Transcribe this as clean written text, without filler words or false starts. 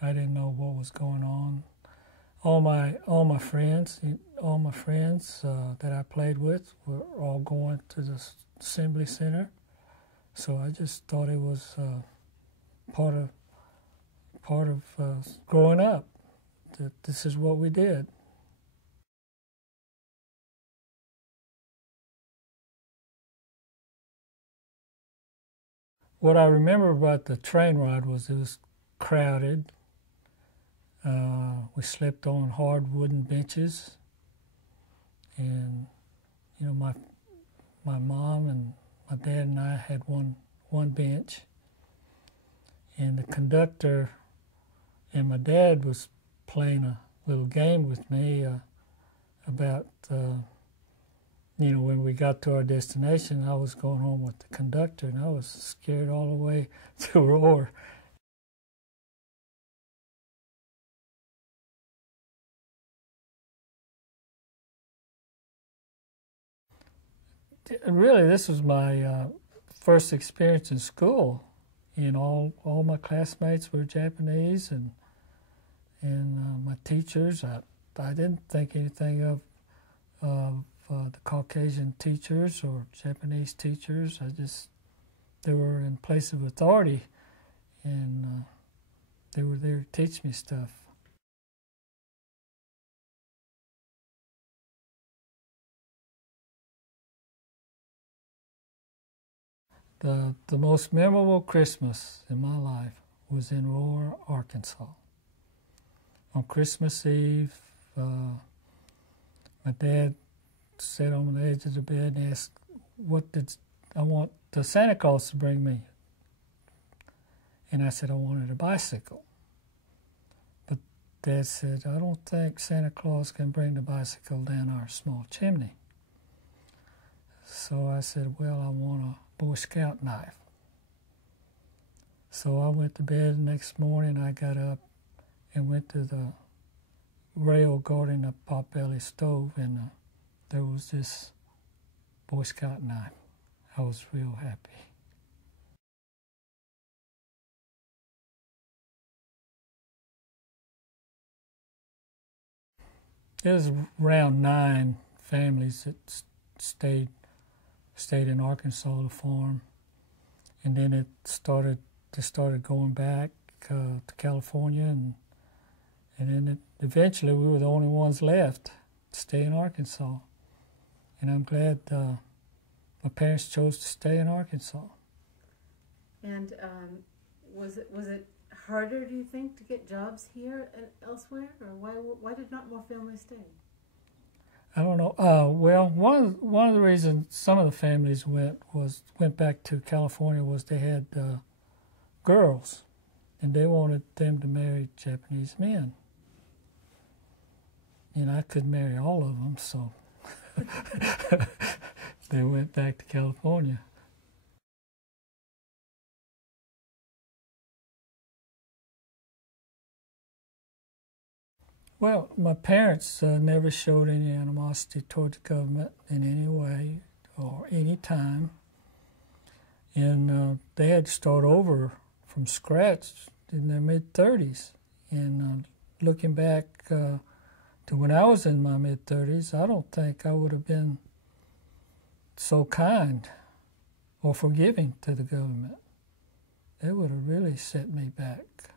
I didn't know what was going on. All my friends that I played with were all going to the Assembly Center, so I just thought it was part of growing up. That this is what we did. What I remember about the train ride was it was crowded. We slept on hard wooden benches, and my mom and my dad and I had one bench, and the conductor and my dad was playing a little game with me about when we got to our destination. I was going home with the conductor, and I was scared all the way to Rohwer. Really, this was my first experience in school. All my classmates were Japanese, and my teachers. I didn't think anything of the Caucasian teachers or Japanese teachers. They were in place of authority, and they were there to teach me stuff. The most memorable Christmas in my life was in Rohwer, Arkansas. On Christmas Eve, my dad sat on the edge of the bed and asked, "What did I want the Santa Claus to bring me?" And I said I wanted a bicycle. But Dad said, "I don't think Santa Claus can bring the bicycle down our small chimney." So I said, "Well, I want a Boy Scout knife." So I went to bed the next morning. I got up and went to the rail guarding the potbelly stove, and there was this Boy Scout knife. I was real happy. There was around 9 families that stayed in Arkansas to farm, and then they started going back to California, and then eventually we were the only ones left to stay in Arkansas, and I'm glad my parents chose to stay in Arkansas. And was it harder, do you think, to get jobs here and elsewhere, or why did not more families stay? I don't know. Well, one of the reasons some of the families went back to California was they had girls, and they wanted them to marry Japanese men. And I couldn't marry all of them, so they went back to California. Well, my parents never showed any animosity toward the government in any way or any time. And they had to start over from scratch in their mid-30s. And looking back to when I was in my mid-30s, I don't think I would have been so kind or forgiving to the government. They would have really set me back.